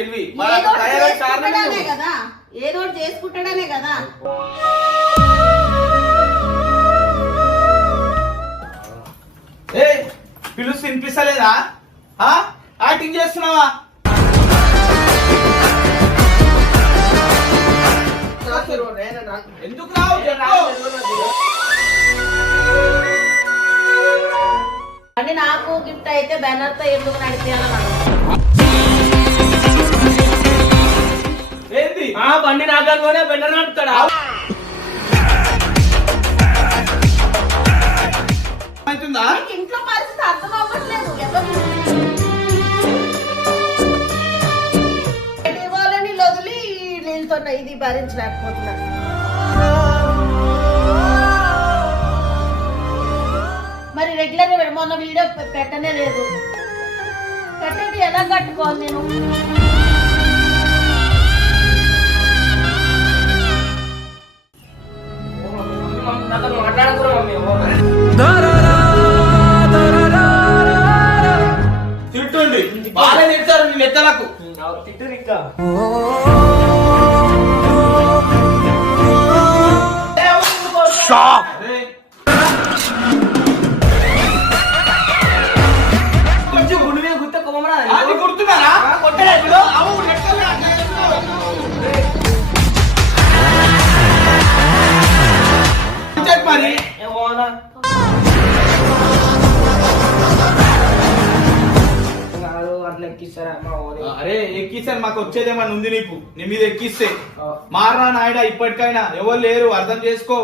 తెలివి కదా, ఏదో చేసుకుంటాడనే కదా. ఏ పిలుస్తు వినిపిస్తలేదా? యాక్టింగ్ చేస్తున్నావా? ఎందుకు రావు? అంటే నాకు గిఫ్ట్ అయితే బ్యానర్ తో ఎందుకు నడిపేయాలని ఏంది బండి నాకనుకోనే బెండర్ నడుపుతాడా? ఇంట్లో పరిస్థితి అర్థం అవ్వట్లేదు. వాళ్ళని వదిలి నిలుతున్నా, ఇది భరించలేకపోతున్నా. మరి రెగ్యులర్ గా మొన్న వీడియో పెట్టనే లేదు. కట్టేది ఎలా కట్టుకోవాలి నేను? తిట్టండి బాగా తిడతారు నీ లెక్కలకు. తిట్టు ఇంకా గుర్తున్నారా మరి అరే ఎక్కిస్తాను, మాకు వచ్చేదేమన్నా ఉంది నీకు? నీ మీద ఎక్కిస్తే మారనా నాయుడా, ఇప్పటికైనా ఎవరు లేరు, అర్థం చేసుకో.